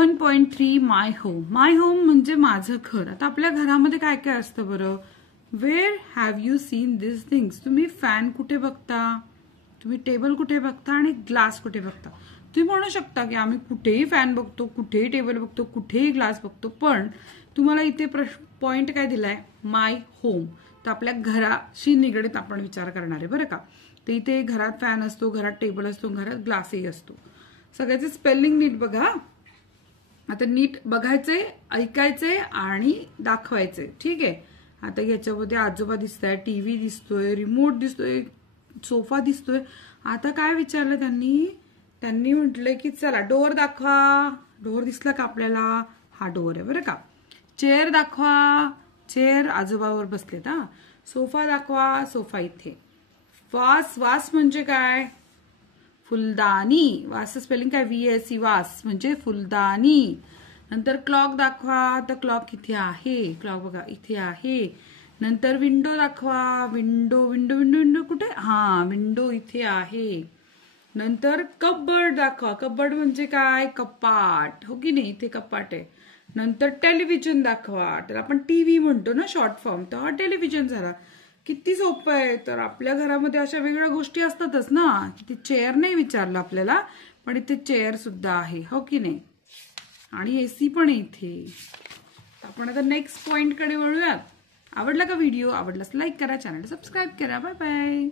1.3 माय home. माय home म्हणजे माझं घर. आता आपल्या घरामध्ये काय काय असतं बरं? Where have you seen this things? तुम्ही फॅन कुठे बघता, तुम्ही टेबल कुठे बघता आणि ग्लास कुठे बघता. तुम्ही म्हणू शकता की आम्ही कुठेही फॅन बघतो, कुठेही टेबल बघतो, कुठेही ग्लास बघतो, पण तुम्हाला इथे पॉइंट काय दिलाय? माय होम. तर आपल्या घराशी निगडीत आपण विचार करणार आहे बरं का. तर इथे घरात फॅन असतो, घरात टेबल असतो, घरात ग्लासही असतो. सगळ्याचे स्पेलिंग नीट बघा. आता नीट बघायचे, ऐकायचे आणि दाखवायचे. ठीक आहे. आता याच्यामध्ये आजोबा दिसताय, टीव्ही दिसतोय, रिमोट दिसतोय, सोफा दिसतोय. आता काय विचारलं त्यांनी म्हटलंय की चला डोअर दाखवा. डोअर दिसला का आपल्याला? हा डोअर आहे बरं का. चेअर दाखवा. चेअर आजोबावर बसलेत. हा. सोफा दाखवा. सोफा इथे. वास. वास म्हणजे काय? फुलदाणी. वास स्पेलिंग काय? VASE. वास म्हणजे फुलदाणी. नंतर क्लॉक दाखवा. तर क्लॉक इथे आहे. क्लॉक बघा इथे आहे. नंतर विंडो दाखवा. विंडो विंडो विंडो विंडो कुठे? हा, विंडो इथे आहे. नंतर कपबर्ड दाखवा. कपबर्ड म्हणजे काय? कपाट. हो की नाही? इथे कपाट आहे. नंतर टेलिव्हिजन दाखवा. तर आपण टीव्ही म्हणतो ना शॉर्ट फॉर्म, तर हा टेलिव्हिजन झाला. किती सोपं आहे. तर आपल्या घरामध्ये अशा वेगळ्या गोष्टी असतातच ना. किती चेअर नाही विचारलं आपल्याला, पण इथे चेअर सुद्धा आहे. हो की नाही? आणि AC पण आहे इथे. आपण आता नेक्स्ट पॉइंट कडे वळूयात. आवडला का व्हिडिओ? आवडलास लाईक करा, चॅनल सबस्क्राईब करा. Bye bye.